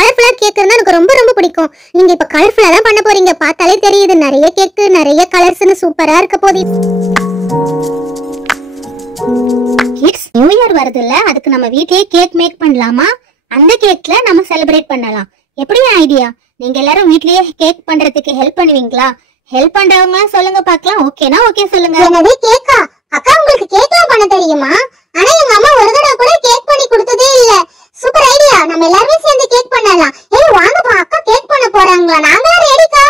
கலர்ஃபுல்லா கேக் இருந்தா எனக்கு ரொம்ப ரொம்ப பிடிக்கும். நீங்க இப்ப கலர்ஃபுல்லா தான் பண்ண போறீங்க, பார்த்தாலே தெரியுது. நிறைய கேக், நிறைய கலர்ஸ்னு சூப்பரா இருக்க போகுது. கிட்ஸ், நியூ இயர் வருதுல்ல, அதுக்கு நம்ம வீட்லயே கேக் மேக் பண்ணலாமா? அந்த கேக்ல நம்ம செலிப்ரேட் பண்ணலாம். எப்படி ஐடியா? நீங்க எல்லாரும் வீட்லயே கேக் பண்றதுக்கு ஹெல்ப் பண்ணுவீங்களா? ஹெல்ப் பண்றவங்க சொல்லுங்க பார்க்கலாம். ஓகேனா ஓகே சொல்லுங்க. என்னது கேக்கா? அக்கா உங்களுக்கு கேக்லாம் பண்ண தெரியுமா? ஆனா எங்க அம்மா ஒரு தடவை கூட கேக் பண்ணி கொடுத்ததே இல்ல. சூப்பர் ஐடியா, நம்ம எல்லாரும் சேர்ந்து கேக் பண்ணலாம். ஏய் வாங்கப்பா, அக்கா கேக் பண்ண போறாங்களா? நாங்கலாம் ரெடிக்கா.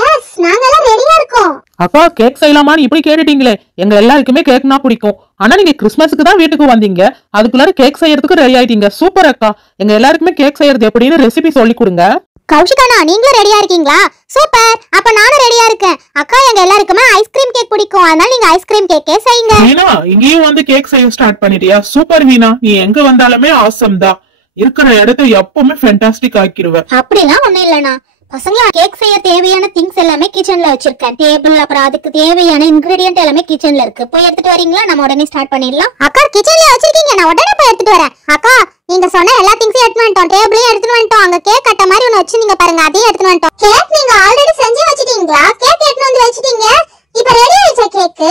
எஸ், நாங்கலாம் ரெடியா இருக்கோம். அக்கா கேக் செய்யலாமான்னு இப்படி கேட்டுட்டீங்களே. எங்க எல்லாருக்குமே கேக்னா பிடிக்கும். ஆனா நீங்க கிறிஸ்மஸ்க்கு தான் வீட்டுக்கு வந்தீங்க, அதுக்குள்ளார கேக் செய்யறதுக்கு ரெடி ஆயிட்டீங்க. சூப்பர் அக்கா. எங்க எல்லாருக்குமே கேக் செய்யறது எப்படின்னு ரெசிபி சொல்லி கொடுங்க. கௌஷிகானா, நீங்களும் ரெடியா இருக்கீங்களா? சூப்பர், அப்ப நானும் ரெடியா இருக்கேன். அக்கா எங்க எல்லாருக்குமே ஐஸ்கிரீம் கேக் பிடிக்கும், அதனால நீங்க ஐஸ்கிரீம் கேக்கே செய்யுங்க. வீணா, இங்கேயும் வந்து கேக் செய்ய ஸ்டார்ட் பண்ணிட்டியா? சூப்பர் வீணா, நீ எங்க வந்தாலுமே ஆசம் தான். இருக்கிற இடத்த எப்பவுமே ஃபேண்டாஸ்டிக் ஆக்கிடுவ. அப்படிலாம் ஒண்ணும் இல்லனா பசங்களா, கேக் செய்ய தேவையான திங்ஸ் எல்லாமே கிச்சன்ல வச்சிருக்கேன். டேபிள், அப்புறம் அதுக்கு தேவையான இன்கிரிடியன்ட் எல்லாமே கிச்சன்ல இருக்கு. போய் எடுத்துட்டு வரீங்களா? நம்ம உடனே ஸ்டார்ட் பண்ணிடலாம். அக்கா கிச்சன்ல வச்சிருக்கீங்க, நான் உடனே போய் எடுத்துட்டு வரேன். அக்கா நீங்க சொன்ன எல்லா திங்ஸையும் எடுத்து வந்துட்டோம். டேபிளையும் எடுத்து வந்துட்டோம். அங்க கேக் கட்ட மாதிரி ஒன்னு வச்சு நீங்க பாருங்க, அதையும் எடுத்து வந்துட்டோம். கேக் நீங்க ஆல்ரெடி செஞ்சு வச்சிட்டீங்களா? கேக் எடுத்து வந்து வச்சிட்டீங்க, இப்ப ரெடி ஆயிடுச்சா கேக்?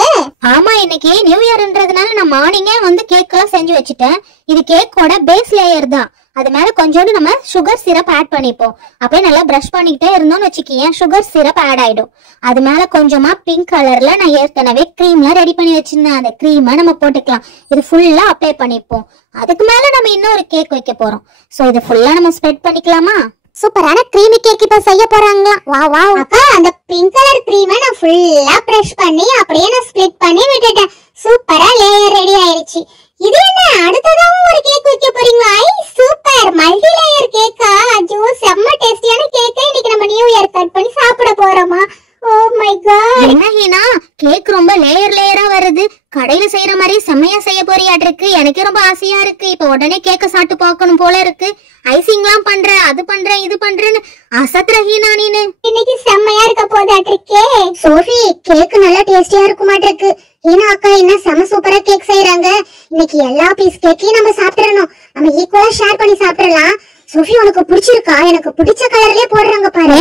ஆமா, இன்னைக்கு நியூ இயர்ன்றதுனால நான் மார்னிங்கே வந்து கேக் எல்லாம் செஞ்சு வச்சிட்டேன். இது கேக்கோட பேஸ் லேயர் தான். அது மேல கொஞ்சோண்டு நம்ம சுகர் சிரப் ஆட் பண்ணிப்போம். அப்படியே நல்லா பிரஷ் பண்ணிக்கிட்டே இருந்தோம்னு வச்சுக்கேன், சுகர் சிரப் ஆட் ஆயிடும். அது மேல கொஞ்சமா பிங்க் கலர்ல நான் ஏற்கனவே கிரீம்லாம் ரெடி பண்ணி வச்சிருந்தேன். அந்த கிரீமை நம்ம போட்டுக்கலாம். இது ஃபுல்லா அப்ளை பண்ணிப்போம். அதுக்கு மேல நம்ம இன்னொரு கேக் வைக்க போறோம். சோ இது ஃபுல்லா நம்ம ஸ்ப்ரெட் பண்ணிக்கலாமா? சூப்பரான கிரீமி கேக் இப்ப செய்ய போறாங்களா? வா வா அக்கா, அந்த பிங்க் கலர் கிரீமை நான் ஃபுல்லா பிரஷ் பண்ணி அப்படியே நான் ஸ்ப்ளிட் பண்ணி விட்டுட்டேன். சூப்பரா லேயர் ரெடி ஆயிருச்சு. இது என்ன, அடுத்ததாவும் ஒரு கேக் வைக்க போறீங்களா? ஐ சூப்பர், மல்டி லேயர் கேக்கா? ஐயோ செம்ம டேஸ்டியான கேக்கை இன்னைக்கு நம்ம நியூ இயர் கட் பண்ணி சாப்பிட போறோமா? Oh my God. என்ன ஹீனா, கேக் ரொம்ப லேயர் லேயரா வருது. கடையில செய்யற மாதிரி செம்மையா செய்ய போறியாட்டு இருக்கு. எனக்கு ரொம்ப ஆசையா இருக்கு. இப்ப உடனே கேக்க சாப்பிட்டு பார்க்கணும் போல இருக்கு. ஐசிங்லாம் பண்ற, அது பண்ற, இது பண்றேன்னு அசத்துற ஹீனா நீனு. இன்னைக்கு செம்மையா இருக்க போதாட்டு இருக்கே. சோஃபி, கேக் நல்லா டேஸ்டியா இருக்க மாட்டிருக்கு. ஹீனா அக்கா என்ன செம்ம சூப்பரா கேக் செய்யறாங்க. இன்னைக்கு எல்லா பீஸ் கேக்கையும் நம்ம சாப்பிடணும். நம்ம ஈக்குவலா ஷேர் பண்ணி சாப்பிடலாம். சோஃபி உனக்கு பிடிச்சிருக்கா? எனக்கு பிடிச்ச கலர்லயே போடுறாங்க பாரு.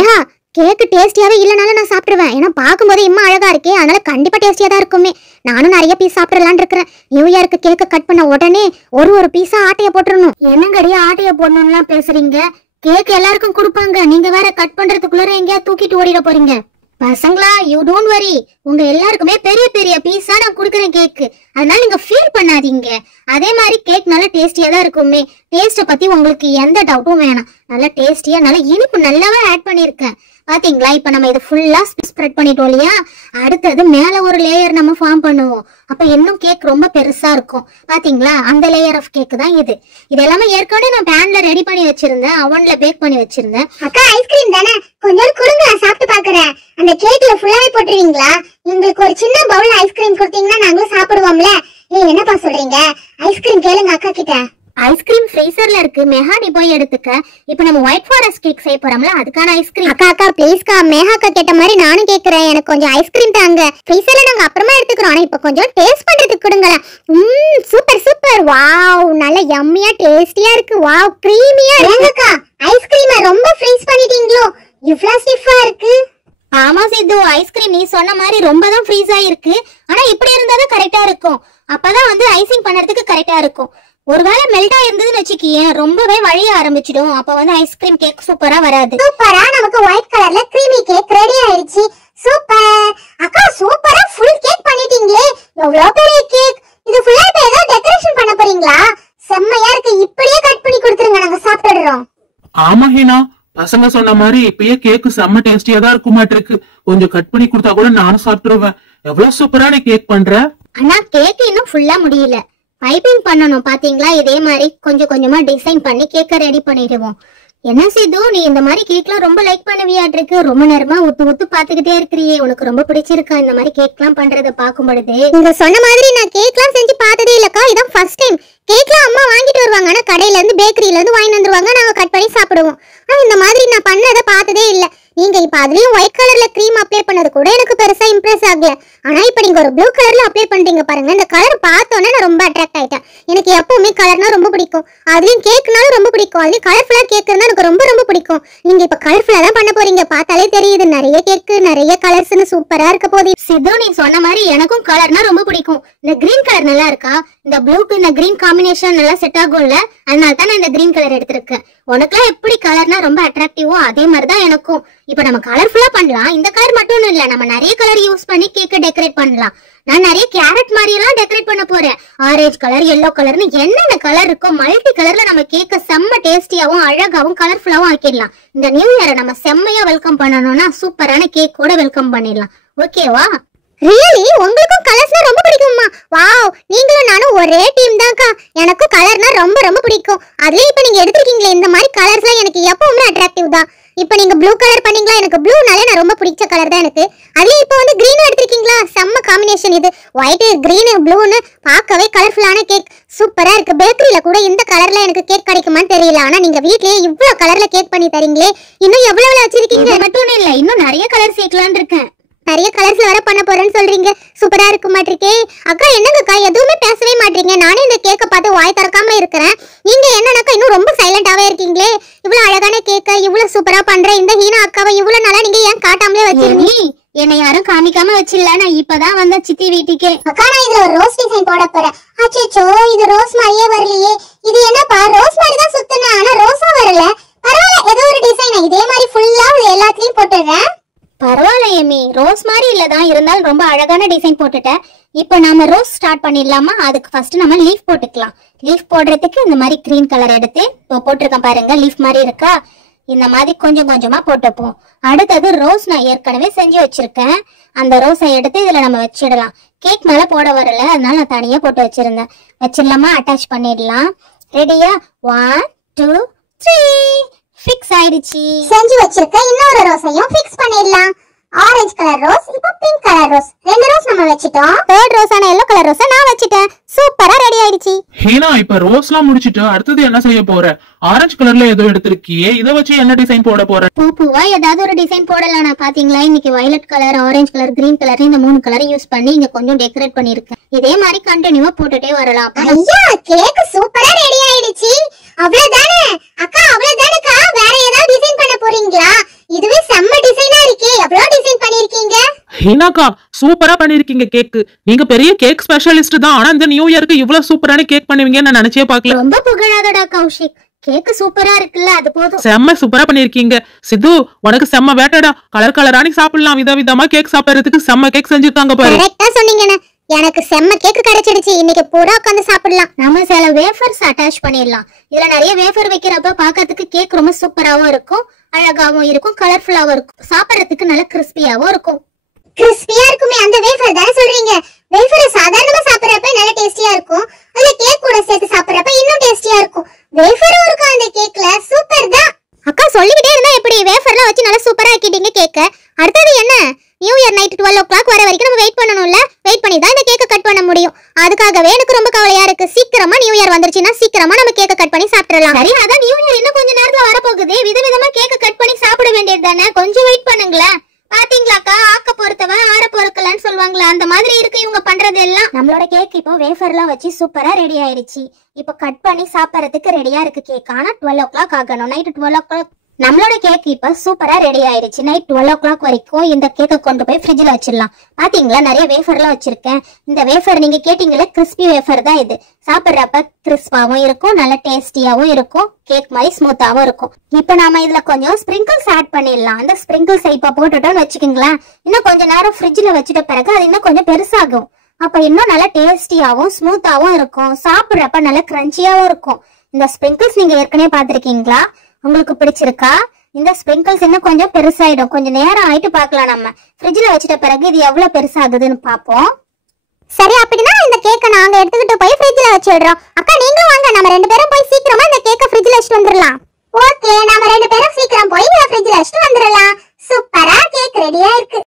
கேக் டேஸ்டியாவே இல்லனாலும் நான் சாப்பிடுவேன். ஏன்னா பாக்கும்போது இம்மா அழகா இருக்கே, அதனால கண்டிப்பா டேஸ்டியா தான் இருக்குமே. நானும் நிறைய பீஸ் சாப்பிடலான்னு இருக்கிறேன். நியூ இயருக்கு கேக்க கட் பண்ண உடனே ஒரு பீஸா ஆட்டைய போட்டுறணும். என்னங்கடியா ஆட்டைய போடணும்லாம் பேசுறீங்க? கேக் எல்லாருக்கும் கொடுப்பாங்க, நீங்க வேற கட் பண்றதுக்குள்ளார எங்கேயா தூக்கிட்டு ஓடிட போறீங்க. பசங்களா, யூ டோன்ட் வரி, உங்க எல்லாருக்குமே பெரிய பெரிய பீஸா நான் குடுக்குறேன் கேக். அதனால நீங்க ஃபீல் பண்ணாதீங்க. அதே மாதிரி கேக் நல்லா டேஸ்டியா தான் இருக்குமே. டேஸ்ட பத்தி உங்களுக்கு எந்த டவுட்டும் வேணாம். நல்லா டேஸ்டியா, நல்லா இனிப்பு நல்லாவே ஆட் பண்ணிருக்கேன். பாத்தீங்களா? இப்ப நம்ம இது ஃபுல்லா ஸ்ப்ரெட் பண்ணிட்டோம் இல்லையா? அடுத்தது மேல ஒரு லேயர் நம்ம ஃபார்ம் பண்ணுவோம். அப்ப இன்னும் கேக் ரொம்ப பெருசா இருக்கும். பாத்தீங்களா? அந்த லேயர் ஆஃப் கேக் தான் இது. இது எல்லாமே ஏற்கனவே நான் பேன்ல ரெடி பண்ணி வச்சிருந்தேன், அவன்ல பேக் பண்ணி வச்சிருந்தேன். அக்கா ஐஸ்கிரீம் தானே, கொஞ்சம் குடுங்க, நான் சாப்பிட்டு பாக்குறேன். அந்த கேக்ல ஃபுல்லாவே போட்டுருவீங்களா? எங்களுக்கு ஒரு சின்ன பவுல் ஐஸ்கிரீம் கொடுத்தீங்கன்னா நாங்களும் சாப்பிடுவோம்ல. ஏய் என்னப்பா சொல்றீங்க? ஐஸ்கிரீம் கேளுங்க அக்கா கிட்ட. ஐஸ்கிரீம் ஃப்ரீசர்ல இருக்கு, மெஹா நீ போய் எடுத்துக்க. இப்போ நம்ம ஒயிட் ஃபாரஸ்ட் கேக் செய்ய போறோம்ல, அதுக்கான ஐஸ்கிரீம். அக்கா ப்ளீஸ்க்கா, மெஹாக்கா கேட்ட மாதிரி நானும் கேக்குறேன். எனக்கு கொஞ்சம் ஐஸ்கிரீம் தாங்க. ஃப்ரீசர்ல நாங்க அப்புறமா எடுத்துக்கிறோம். ஆனா இப்போ கொஞ்சம் டேஸ்ட் பண்றதுக்கு கொடுங்களேன். சூப்பர் சூப்பர், வாவ், நல்ல யம்மியா டேஸ்டியா இருக்கு. வாவ், கிரீமியா இருக்குக்கா. ஐஸ்கிரீமை ரொம்ப ஃப்ரீஸ் பண்ணிட்டீங்களோ? இவ்ளோ ஸ்டிஃபா இருக்கு. ஆமா சித்து, ஐஸ்கிரீம் நீ சொன்ன மாதிரி ரொம்ப தான் ஃப்ரீஸ் ஆயிருக்கு. ஆனா இப்படி இருந்தாதான் கரெக்டா இருக்கும். அப்பதான் வந்து ஐசிங் பண்றதுக்கு கரெக்டா இருக்கும். ஒருவேளை மெல்டா இருந்ததுன்னு வச்சுக்கியே, ரொம்பவே வழிய ஆரம்பிச்சிடும். அப்ப வந்து ஐஸ்கிரீம் கேக் சூப்பரா வராது. சூப்பரா நமக்கு ஒயிட் கலர்ல கிரீமி கேக் ரெடி ஆயிடுச்சு. சூப்பர் அக்கா, சூப்பரா ஃபுல் கேக் பண்ணிட்டீங்களே. எவ்வளவு பெரிய கேக். இது ஃபுல்லா இப்ப ஏதோ டெக்கரேஷன் பண்ண போறீங்களா? செம்மையா இருக்கு. இப்படியே கட் பண்ணி கொடுத்துருங்க, நாங்க சாப்பிடுறோம். ஆமா ஹீனா, பசங்க சொன்ன மாதிரி இப்பயே கேக் செம்ம டேஸ்டியா தான் இருக்கும் மாட்டிருக்கு. கொஞ்சம் கட் பண்ணி கொடுத்தா கூட நானும் சாப்பிட்டுருவேன். எவ்வளவு சூப்பரா நீ கேக் பண்ற. ஆனா கேக் இன்னும் ஃபுல்லா முடியல. பைப்பிங் பண்ணணும். பாத்தீங்களா? இதே மாதிரி கொஞ்சம் கொஞ்சமா டிசைன் பண்ணி கேக்க ரெடி பண்ணிடுவோம். என்ன சிது, நீ இந்த மாதிரி கேக்லாம் ரொம்ப லைக் பண்ணுவியாட்டிருக்கு. ரொம்ப நேரமா உத்து பாத்துக்கிட்டே இருக்கிறியே. உனக்கு ரொம்ப பிடிச்சிருக்கா இந்த மாதிரி கேக்லாம் பண்றத பாக்கும் பொழுது? நீங்க சொன்ன மாதிரி நான் கேக்லாம் செஞ்சு பார்த்ததே இல்லக்கா, இதான் ஃபர்ஸ்ட் டைம். கேக்லாம் அம்மா வாங்கிட்டு வருவாங்க, ஆனா கடையில இருந்து பேக்கரியில இருந்து வாங்கி வந்துருவாங்க, நாங்க கட் பண்ணி சாப்பிடுவோம். ஆனா இந்த மாதிரி நான் பண்ணதை பார்த்ததே இல்ல. நீங்க இப்ப அதுலயும் ஒயிட் கலர்ல க்ரீம் அப்ளை பண்ணது கூட எனக்கு பெருசா இம்ப்ரெஸ் ஆகல. ஆனா இப்ப நீங்க ஒரு ப்ளூ கலர்ல அப்ளை பண்றீங்க பாருங்க. இந்த கலர் பார்த்தோன்னே நான் ரொம்ப அட்ராக்ட் ஆயிட்டேன். எனக்கு எப்பவுமே கலர்னா ரொம்ப பிடிக்கும். அதுலயும் கேக்னாலும் ரொம்ப பிடிக்கும். அதுலயும் கலர்ஃபுல்லா கேக் இருந்தா எனக்கு ரொம்ப ரொம்ப பிடிக்கும். நீங்க இப்ப கலர்ஃபுல்லா தான் பண்ண போறீங்க. பார்த்தாலே தெரியுது நிறைய கேக் நிறைய கலர்ஸ்னு சூப்பரா இருக்க போகுது. சித்து நீ சொன்ன மாதிரி எனக்கும் கலர்னா ரொம்ப பிடிக்கும். இந்த கிரீன் கலர் நல்லா இருக்கா? இந்த ப்ளூக்கு இந்த கிரீன் காம்பினேஷன் நல்லா செட் ஆகும்ல, அதனால தான் நான் இந்த கிரீன் கலர் எடுத்திருக்கேன். உனக்குலாம் எப்படி கலர்னா ரொம்ப அட்ராக்டிவோ அதே மாதிரி தான் எனக்கும். இப்ப நம்ம கலர்ஃபுல்லா பண்ணலாம். இந்த கலர் மட்டும் இல்ல, நம்ம நிறைய கலர் யூஸ் பண்ணி கேக்க டெக்கரேட் பண்ணலாம். நான் நிறைய கேரட் மாதிரி எல்லாம் டெக்கரேட் பண்ண போறேன். ஆரஞ்சு கலர், எல்லோ கலர்னு என்னென்ன கலர் இருக்கோ மல்டி கலர்ல நம்ம கேக்க செம்ம டேஸ்டியாவும் அழகாவும் கலர்ஃபுல்லாவும் ஆக்கிடலாம். இந்த நியூ இயரை நம்ம செம்மையா வெல்கம் பண்ணணும்னா சூப்பரான கேக் கூட வெல்கம் பண்ணிடலாம். ஓகேவா? ரியலி உங்களுக்கும் கலர்ஸ்னா ரொம்ப பிடிக்குமா? வாவ், நீங்களும் நானும் ஒரே டீம் தான்க்கா. எனக்கும் கலர்னா ரொம்ப ரொம்ப பிடிக்கும். அதுலயே இப்ப நீங்க எடுத்துக்கிங்களே இந்த மாதிரி கலர்ஸ்லாம் எனக்கு எப்பவுமே அட்ராக்டிவ் தான். இப்போ நீங்க ப்ளூ கலர் பண்ணீங்களா? எனக்கு ப்ளூனாலே நான் ரொம்ப பிடிச்ச கலர் தான் எனக்கு. அதுலயே இப்போ வந்து கிரீன் எடுத்துக்கிங்களா? செம்ம காம்பினேஷன் இது. ஒயிட், கிரீன், ப்ளூன்னு பார்க்கவே கலர்ஃபுல்லான கேக் சூப்பரா இருக்கு. பேக்கரியில கூட இந்த கலர்ல எனக்கு கேக் கிடைக்குமான்னு தெரியல. ஆனா நீங்க வீட்லயே இவ்ளோ கலர்ல கேக் பண்ணி தரீங்களே, இன்னும் எவ்வளவு வச்சிருக்கீங்க? மட்டும் இல்ல, இன்னும் நிறைய கலர் சேர்க்கலாம்னு இருக்கேன். நிறைய கலர்ஸ்ல வர பண்ண போறேன்னு சொல்றீங்க. சூப்பரா இருக்கு மாட்டிருக்கே. அக்கா என்னங்கக்கா எதுவுமே பேசவே மாட்டீங்க? நானே இந்த கேக்க பார்த்து வாய் திறக்காம இருக்கிறேன். நீங்க என்னன்னாக்கா இன்னும் ரொம்ப சைலண்டாவே இருக்கீங்களே. இவ்வளவு அழகான கேக்க இவ்வளவு சூப்பரா பண்ற இந்த ஹீனா அக்காவை இவ்வளவு நாளா நீங்க ஏன் காட்டாமலே வச்சிருக்கீங்க? என்னை யாரும் காமிக்காம வச்சிடல. நான் இப்பதான் வந்த சித்தி வீட்டுக்கே. அக்கா நான் இதுல ஒரு ரோஸ் டிசைன் போட போறேன். அச்சோ, இது ரோஸ் மாதிரியே வரலையே. இது என்னப்பா ரோஸ் மாதிரி தான் சுத்துனேன், ஆனா ரோஸா வரல. பரவாயில்ல, ஏதோ ஒரு டிசைன் இதே மாதிரி ஃபுல்லா எல்லாத்துலயும் போட்டுறேன். பரவாயில்ல எமி, ரோஸ் மாதிரி இல்லதான் இருந்தாலும் ரொம்ப அழகான டிசைன் போட்டுட்டேன். இப்போ நாம ரோஸ் ஸ்டார்ட் பண்ணிடலாமா? அதுக்கு ஃபர்ஸ்ட் நம்ம லீஃப் போட்டுக்கலாம். லீஃப் போடுறதுக்கு இந்த மாதிரி கிரீன் கலர் எடுத்து போட்டிருக்கேன் பாருங்க. லீஃப் மாதிரி இருக்கா? இந்த மாதிரி கொஞ்சம் கொஞ்சமா போட்டுப்போம். அடுத்தது ரோஸ் நான் ஏற்கனவே செஞ்சு வச்சிருக்கேன். அந்த ரோஸை எடுத்து இதுல நம்ம வச்சிடலாம். கேக் மேல போட வரல, அதனால நான் தனியா போட்டு வச்சிருந்தேன். வச்சிடலாமா? அட்டாச் பண்ணிடலாம். ரெடியா? 1 2 3 ஃபிக்ஸ் ஆயிடுச்சு. செஞ்சு வச்சிருக்க இன்னொரு ரோஸையும் ஃபிக்ஸ் பண்ணிடலாம். ஆரஞ்சு கலர் ரோஸ், இப்போ பிங்க் கலர் ரோஸ், ரெண்டு ரோஸ் நம்ம வச்சிட்டோம். தேர்ட் ரோஸான எல்லோ கலர் ரோஸை நான் வச்சிட்டேன். சூப்பரா ரெடி ஆயிடுச்சு. ஹீனா, இப்ப ரோஸ்லாம் முடிச்சிட்டு அடுத்தது என்ன செய்ய போற? ஆரஞ்சு கலர்ல ஏதோ எடுத்திருக்கியே, இத வச்சு என்ன டிசைன் போட போற? பூவா ஏதாவது ஒரு டிசைன் போடலாம். நான் பாத்தீங்களா இன்னைக்கு violet colour, orange colour, green colour இந்த 3 கலரை யூஸ் பண்ணி இங்க கொஞ்சம் டெக்கரேட் பண்ணிருக்கேன். இதே மாதிரி கண்டினியூவா போட்டுட்டே வரலாம். ஐயா, கேக் சூப்பரா ரெடி ஆயிடுச்சு. அவ்வளவுதானே அக்கா? அவ்வளவுதானேக்கா? வேற ஏதாவது டிசைன் பண்ண போறீங்களா? இதுவே செம்ம டிசைனா இருக்கே. எவ்வளவு டிசைன் பண்ணிருக்கீங்க? ஹீனாக்கா, சூப்பரா பண்ணிருக்கீங்க கேக். நீங்க பெரிய கேக் ஸ்பெஷலிஸ்ட் தான். ஆனா இந்த நியூ இயருக்கு இவ்வளவு சூப்பரான கேக் பண்ணுவீங்கன்னு நான் நினைச்சே பார்க்கல. ரொம்ப புகழாதடா கௌஷிக். கேக் சூப்பரா இருக்குல்ல, அது போதும். செம்ம சூப்பரா பண்ணிருக்கீங்க. சித்து, உனக்கு செம்ம வேட்டடா. கலர் கலரானி சாப்பிடலாம். விதவிதமா கேக் சாப்பிடுறதுக்கு செம்ம கேக் செஞ்சிருக்காங்க பாரு. கரெக்ட்டா சொன்னீங்கண்ணே. எனக்கு செம்ம கேக் கிடைச்சிடுச்சு. இன்னைக்கு பூரா உட்காந்து சாப்பிடலாம். நம்ம சில வேஃபர்ஸ் அட்டாச் பண்ணிடலாம். இதுல நிறைய வேஃபர் வைக்கிறப்ப பாக்கிறதுக்கு கேக் ரொம்ப சூப்பராவும் இருக்கும், அழகாவும் இருக்கும், கலர்ஃபுல்லாவும் இருக்கும். சாப்பிடறதுக்கு நல்ல கிறிஸ்பியாவும் இருக்கும். கிறிஸ்பியா இருக்குமே, அந்த வேஃபர் தானே சொல்றீங்க? வேஃபரை சாதாரணமா சாப்பிடறப்ப நல்ல டேஸ்டியா இருக்கும். அதுல கேக் கூட சேர்த்து சாப்பிடறப்ப இன்னும் டேஸ்டியா இருக்கும். வேஃபரும் இருக்கும் அந்த கேக்ல. சூப்பர் தான் அக்கா. சொல்லிக்கிட்டே இருந்தா எப்படி? வேஃபர்லாம் வச்சு நல்லா சூப்பரா ஆக்கிட்டீங்க கேக்க. அடுத்தது என்ன? நியூ இயர் நைட் 12 o'clock வர வரைக்கும் நம்ம வெயிட் பண்ணணும்ல. வெயிட் பண்ணி தான் இந்த கேக்க கட் பண்ண முடியும். அதுக்காகவே எனக்கு ரொம்ப கவலையா இருக்கு. சீக்கிரமா நியூ இயர் வந்துருச்சுன்னா சீக்கிரமா நம்ம கேக்க கட் பண்ணி சாப்பிடலாம். சரி, அதான் நியூ இயர் இன்னும் கொஞ்ச நேரத்துல வர போகுது. விதவிதமா கேக்க கட் பண்ணி சாப்பிட வேண்டியது தானே. கொஞ்சம் வெயிட் பண்ணுங்களேன். பாத்தீங்களாக்கா, ஆக்க பொறுத்தவன் ஆற பொறுக்கலன்னு சொல்லுவாங்களா, அந்த மாதிரி இருக்கு இவங்க பண்றது எல்லாம். நம்மளோட கேக் இப்போ வேஃபர்லாம் வச்சு சூப்பரா ரெடி ஆயிடுச்சு. இப்போ கட் பண்ணி சாப்பிடறதுக்கு ரெடியா இருக்கு கேக். ஆனா 12 o'clock ஆகணும். நைட் 12 o'clock நம்மளோட கேக் இப்ப சூப்பரா ரெடி ஆயிடுச்சு. நைட் 12 o'clock வரைக்கும் இந்த கேக்கை கொண்டு போய் ஃப்ரிட்ஜ்ல வச்சிடலாம். பாத்தீங்களா, நிறைய வேஃபர்லாம் வச்சிருக்கேன். இந்த வேஃபர் நீங்க கேட்டீங்களே, கிறிஸ்பி வேஃபர் தான் இது. சாப்பிடுறப்ப கிறிஸ்பாவும் இருக்கும், நல்ல டேஸ்டியாவும் இருக்கும், கேக் மாதிரி ஸ்மூத்தாவும் இருக்கும். இப்ப நாம இதுல கொஞ்சம் ஸ்பிரிங்கிள்ஸ் ஆட் பண்ணிடலாம். அந்த ஸ்பிரிங்கிள்ஸ் இப்ப போட்டுட்டோம்னு வச்சுக்கோங்களேன், இன்னும் கொஞ்ச நேரம் ஃப்ரிட்ஜ்ல வச்சுட்ட பிறகு அது இன்னும் கொஞ்சம் பெருசாகும். அப்ப இன்னும் நல்ல டேஸ்டியாவும் ஸ்மூத்தாவும் இருக்கும். சாப்பிடுறப்ப நல்ல கிரன்ச்சியாவும் இருக்கும். இந்த ஸ்பிரிங்கிள்ஸ் நீங்க ஏற்கனவே பாத்திருக்கீங்களா? உங்களுக்கு பிடிச்சிருக்கா? இந்த ஸ்பிரிங்கிள்ஸ் இன்னும் கொஞ்சம் பெருசாயிடும். கொஞ்சம் நேரம் ஆயிட்டு பார்க்கலாம். நம்ம ஃப்ரிட்ஜ்ல வச்சிட்ட பிறகு இது எவ்வளவு பெருசாகுதுன்னு பாப்போம். சரி, அப்படின்னா இந்த கேக்கை நாங்க எடுத்துக்கிட்டு போய் ஃப்ரிட்ஜ்ல வச்சிடுறோம். அக்கா நீங்களும் வாங்க, நம்ம 2 பேரும் போய் சீக்கிரமா இந்த கேக்கை ஃப்ரிட்ஜ்ல வச்சிட்டு வந்துடலாம். ஓகே, நம்ம 2 பேரும் சீக்கிரம் போய் ஃப்ரிட்ஜ்ல வச்சிட்டு வந்துடலாம். சூப்பரா கேக் ரெடியா இருக்கு.